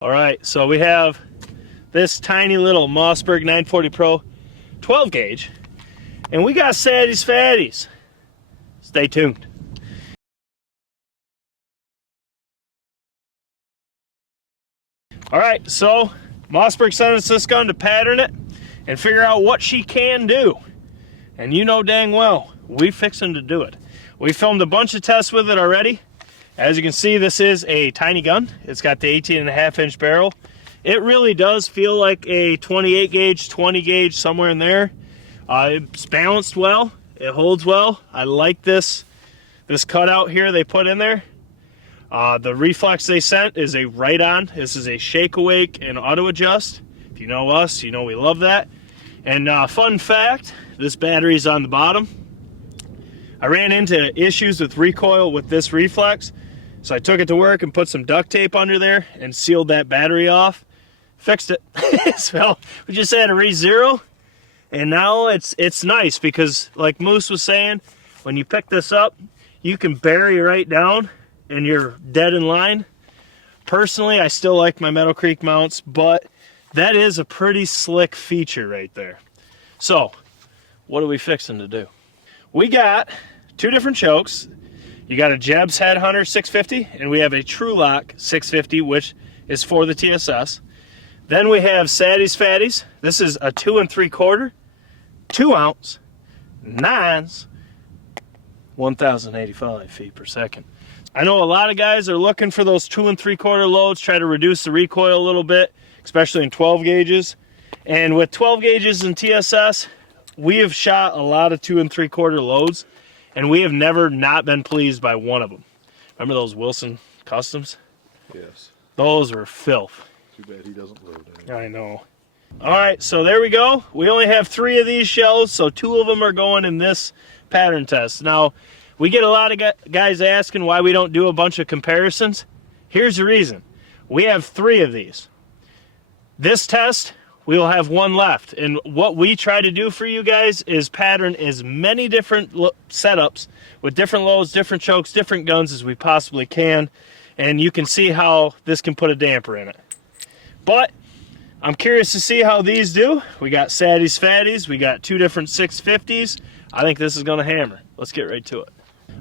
All right, so we have this tiny little Mossberg 940 Pro 12 gauge, and we got satties fatties. Stay tuned. All right, so Mossberg sent us this gun to pattern it and figure out what she can do. And you know dang well, we fixing to do it. We filmed a bunch of tests with it already. As you can see, this is a tiny gun. It's got the 18.5-inch barrel. It really does feel like a 28 gauge, 20 gauge, somewhere in there. It's balanced well. It holds well. I like this cutout here they put in there. The reflex they sent is a right-on. This is a shake-awake and auto-adjust. If you know us, you know we love that. And fun fact, this battery's on the bottom. I ran into issues with recoil with this reflex, so I took it to work and put some duct tape under there and sealed that battery off. Fixed it. So we just had to re-zero, and now it's nice because, like Moose was saying, when you pick this up, you can bury right down and you're dead in line. Personally, I still like my Meadow Creek mounts, but that is a pretty slick feature right there. So what are we fixing to do? We got two different chokes. You got a Jebs Headhunter 650, and we have a trulock 650, which is for the TSS. Then we have satties fatties. This is a 2 3/4, 2 ounce, 9s, 1,085 feet per second. I know a lot of guys are looking for those 2 3/4 loads, try to reduce the recoil a little bit, especially in 12 gauges. And with 12 gauges in TSS, we have shot a lot of 2 3/4 loads, and we have never not been pleased by one of them. Remember those Wilson Customs? Yes. Those were filth. Too bad he doesn't load anymore. I know. All right, so there we go. We only have 3 of these shells, so 2 of them are going in this pattern test. Now, we get a lot of guys asking why we don't do a bunch of comparisons. Here's the reason. We have 3 of these. This test, we will have 1 left. And what we try to do for you guys is pattern as many different setups with different loads, different chokes, different guns as we possibly can. And you can see how this can put a damper in it. But I'm curious to see how these do. We got satties fatties. We got 2 different 650s. I think this is going to hammer. Let's get right to it.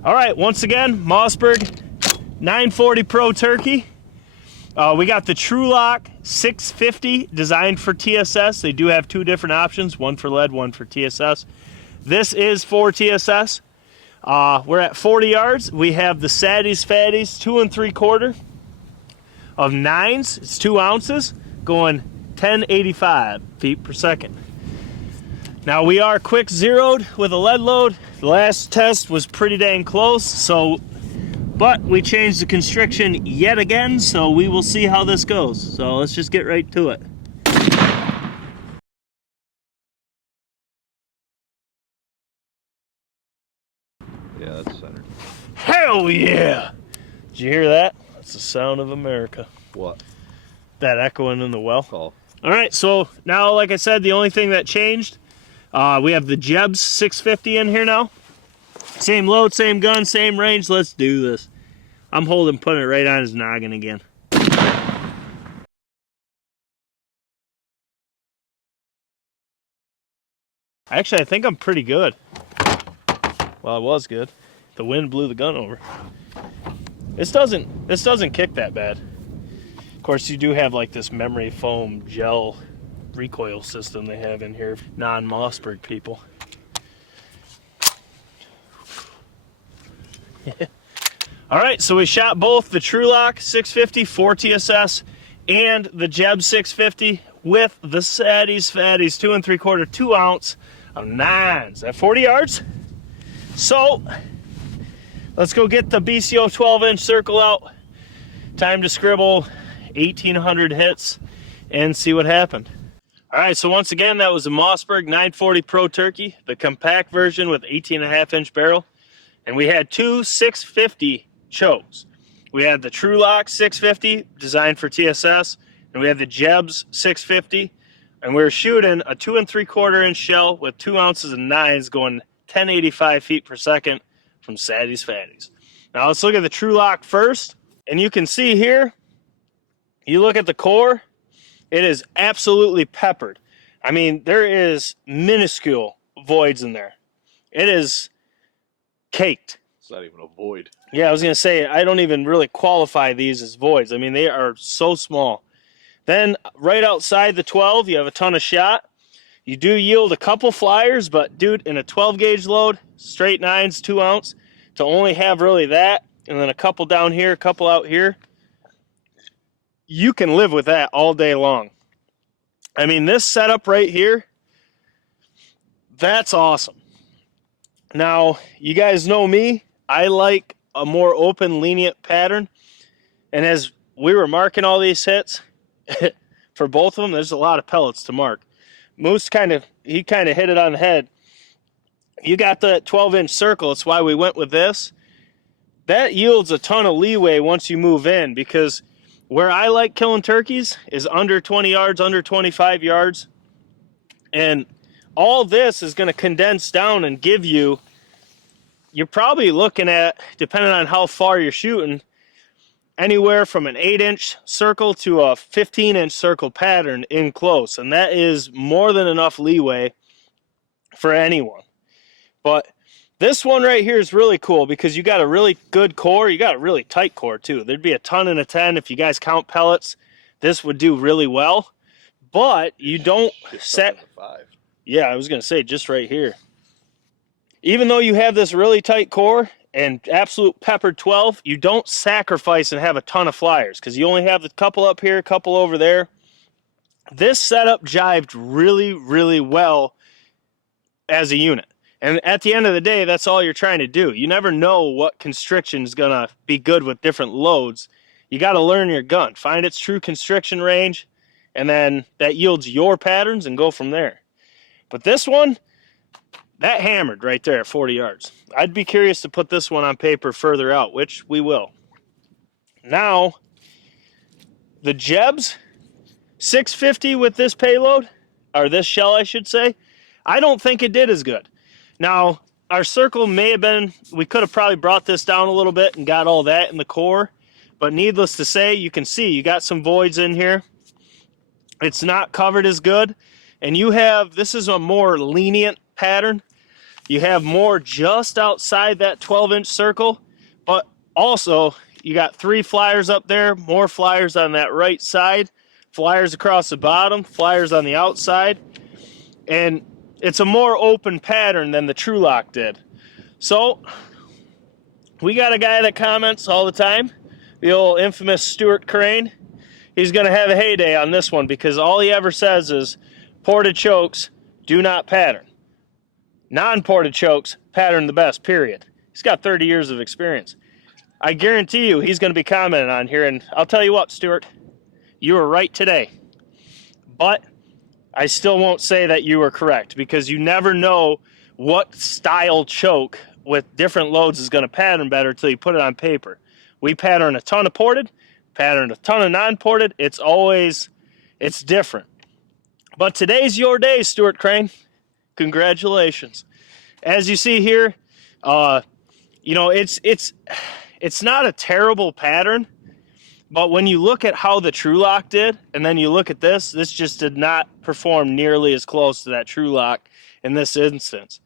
All right, once again, Mossberg 940 Pro Turkey. We got the trulock 650 designed for TSS. They do have 2 different options, one for lead, one for TSS. This is for TSS. We're at 40 yards. We have the satties fatties 2 3/4 of 9s. It's 2 ounces going 1085 feet per second. Now we are quick zeroed with a lead load. The last test was pretty dang close, but we changed the constriction yet again, so we will see how this goes. So let's just get right to it. Yeah, that's centered. Hell yeah! Did you hear that? That's the sound of America. What? That echoing in the well. Oh. All right, so now, like I said, the only thing that changed, we have the Jebs 650 in here now. Same load, same gun, same range. Let's do this. I'm putting it right on his noggin again. Actually, I think I'm pretty good. Well, I was good. The wind blew the gun over. This doesn't kick that bad. Of course, you do have like this memory foam gel recoil system they have in here, non-Mossberg people. All right, so we shot both the trulock 650 for TSS and the Jebs 650 with the satties fatties 2 3/4, 2 ounce of 9s at 40 yards. So let's go get the BCO 12-inch circle out. Time to scribble 1,800 hits and see what happened. All right, so once again, that was a Mossberg 940 Pro Turkey, the compact version with 18.5-inch barrel. And we had 2 650 chokes. We had the trulock 650 designed for TSS, and we had the Jebs 650. And we were shooting a 2 3/4-inch shell with 2 ounces of 9s going 1085 feet per second from satties fatties. Now let's look at the trulock first. And you can see here, You look at the core, it is absolutely peppered. I mean, there is minuscule voids in there. It is caked. It's not even a void. Yeah, I was going to say, I don't even really qualify these as voids. I mean, they are so small. Then right outside the 12, you have a ton of shot. You do yield a couple flyers, but dude, in a 12 gauge load, straight 9s, 2 ounce, to only have really that, and then a couple down here, a couple out here, you can live with that all day long. I mean, this setup right here, that's awesome. Now, you guys know me. I like a more open, lenient pattern. And as we were marking all these hits, for both of them, there's a lot of pellets to mark. Moose kind of hit it on the head. You got the 12-inch circle. It's why we went with this. That yields a ton of leeway once you move in, because where I like killing turkeys is under 20 yards, under 25 yards. And all this is going to condense down and give you, you're probably looking at, depending on how far you're shooting, anywhere from an 8-inch circle to a 15-inch circle pattern in close. And that is more than enough leeway for anyone. But this one right here is really cool because you got a really good core. You got a really tight core too. There'd be a ton in a 10 if you guys count pellets. This would do really well. But you don't set... 5. Yeah, I was going to say just right here. Even though you have this really tight core and absolute peppered 12, you don't sacrifice and have a ton of flyers because you only have a couple up here, a couple over there. This setup jived really, really well as a unit. And at the end of the day, that's all you're trying to do. You never know what constriction is going to be good with different loads. You got to learn your gun, find its true constriction range, and then that yields your patterns and go from there. But this one, that hammered right there at 40 yards. I'd be curious to put this one on paper further out, which we will. Now, the Jebs 650 with this payload, or this shell I should say, I don't think it did as good. Now, our circle may have been, we could have probably brought this down a little bit and got all that in the core, but needless to say, you can see you got some voids in here. It's not covered as good, and you have, this is a more lenient pattern. You have more just outside that 12-inch circle, but also you got 3 flyers up there, more flyers on that right side, flyers across the bottom, flyers on the outside, and it's a more open pattern than the trulock did. So we got a guy that comments all the time, the old infamous Stuart Crane. He's going to have a heyday on this one because all he ever says is ported chokes do not pattern. Non-ported chokes pattern the best, period. He's got 30 years of experience. I guarantee you he's going to be commenting on here, and I'll tell you what, Stuart, you were right today. But I still won't say that you were correct because you never know what style choke with different loads is going to pattern better until you put it on paper. We pattern a ton of ported, pattern a ton of non-ported. It's different. But today's your day, Stuart Crane. Congratulations. As you see here, you know, it's not a terrible pattern, but when you look at how the trulock did, and then you look at this just did not perform nearly as close to that trulock in this instance.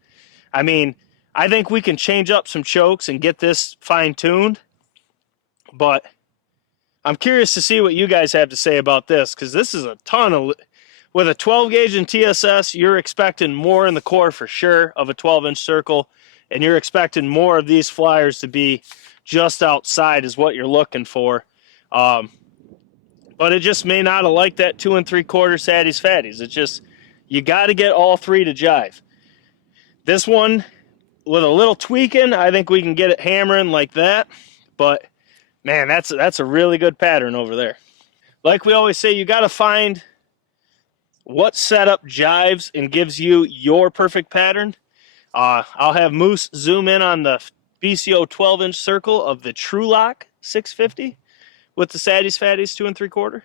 I mean, I think we can change up some chokes and get this fine-tuned, but I'm curious to see what you guys have to say about this, because this is a ton of... With a 12 gauge and TSS, you're expecting more in the core for sure of a 12-inch circle, and you're expecting more of these flyers to be just outside is what you're looking for. But it just may not have liked that 2 3/4 satties fatties. It's just, you got to get all 3 to jive. This one, with a little tweaking, I think we can get it hammering like that. But man, that's a really good pattern over there. Like we always say, you got to find what setup jives and gives you your perfect pattern. I'll have Moose zoom in on the BCO 12-inch circle of the trulock 650 with the satties fatties 2 3/4.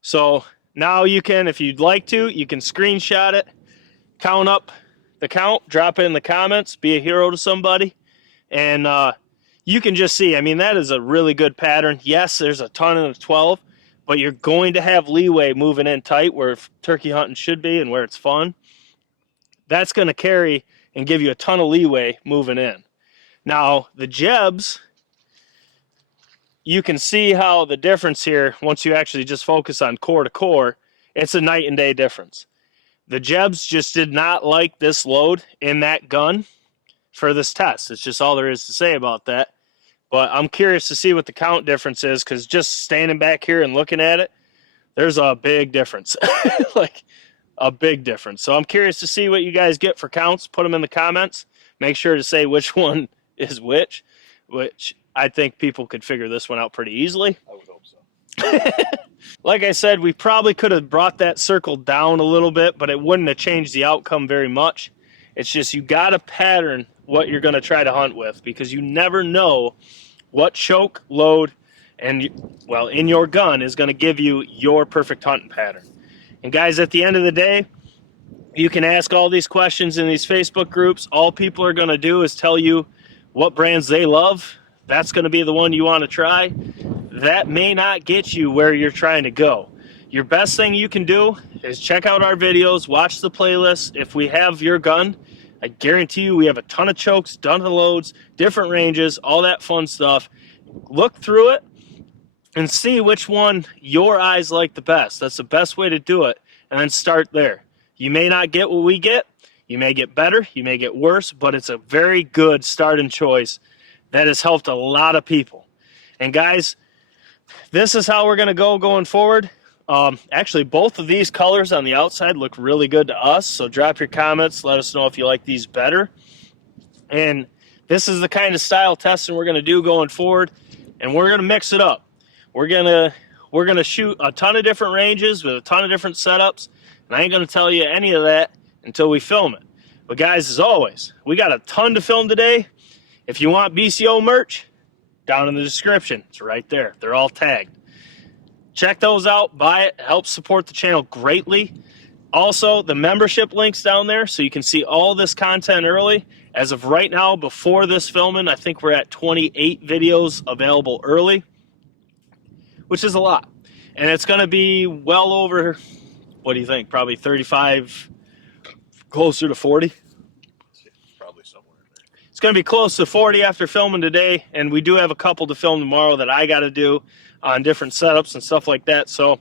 So now you can, if you'd like to, you can screenshot it, count up the count, drop it in the comments, be a hero to somebody, and you can just see, I mean, that is a really good pattern. Yes, there's a ton in the 12, but you're going to have leeway moving in tight where turkey hunting should be and where it's fun. That's going to carry and give you a ton of leeway moving in. Now, the jebs, you can see how the difference here, once you actually just focus on core to core, it's a night and day difference. The jebs just did not like this load in that gun for this test. It's just all there is to say about that. But I'm curious to see what the count difference is, because just standing back here and looking at it, there's a big difference. Like a big difference. So I'm curious to see what you guys get for counts. Put them in the comments. Make sure to say which one is which I think people could figure this one out pretty easily. I would hope so. Like I said, we probably could have brought that circle down a little bit, but it wouldn't have changed the outcome very much. It's just you got to pattern what you're going to try to hunt with, because you never know what choke, load, and, well, in your gun is going to give you your perfect hunting pattern. And guys, at the end of the day, you can ask all these questions in these Facebook groups. All people are going to do is tell you what brands they love. That's going to be the one you want to try. That may not get you where you're trying to go. Your best thing you can do is check out our videos, watch the playlist. If we have your gun, I guarantee you we have a ton of chokes, ton of loads, different ranges, all that fun stuff. Look through it and see which one your eyes like the best. That's the best way to do it, and then start there. You may not get what we get. You may get better. You may get worse, but it's a very good starting choice that has helped a lot of people. And guys, this is how we're going to go going forward. Actually, both of these colors on the outside look really good to us, so drop your comments. Let us know if you like these better. And this is the kind of style testing we're going to do going forward, and we're going to mix it up. We're gonna shoot a ton of different ranges with a ton of different setups, and I ain't going to tell you any of that until we film it. But guys, as always, we got a ton to film today. If you want BCO merch, down in the description, it's right there. They're all tagged. Check those out, buy it, helps support the channel greatly. Also, the membership link's down there, so you can see all this content early. As of right now, before this filming, I think we're at 28 videos available early, which is a lot. And it's going to be well over, what do you think, probably 35, closer to 40? Probably somewhere in there. It's going to be close to 40 after filming today, and we do have a couple to film tomorrow that I got to do on different setups and stuff like that. So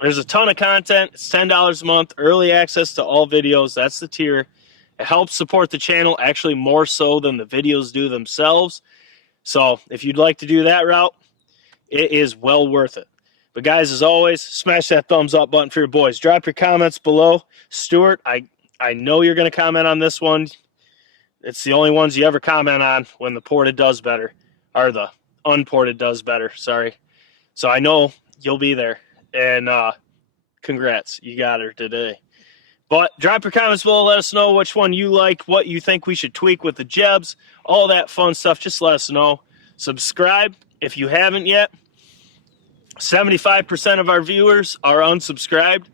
there's a ton of content. It's $10 a month, early access to all videos. That's the tier. It helps support the channel, actually more so than the videos do themselves. So if you'd like to do that route, it is well worth it. But guys, as always, smash that thumbs up button for your boys. Drop your comments below. Stuart, I know you're going to comment on this one. It's the only ones you ever comment on when the ported does better, or the unported does better, sorry. So I know you'll be there, and congrats, you got her today. But drop your comments below, let us know which one you like, what you think we should tweak with the jebs, all that fun stuff. Just let us know. Subscribe if you haven't yet. 75% of our viewers are unsubscribed,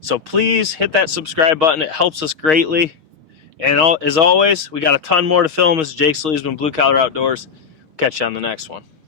so please hit that subscribe button. It helps us greatly. And as always, we got a ton more to film. This is Jake Sleesman, Blue Collar Outdoors. Catch you on the next one.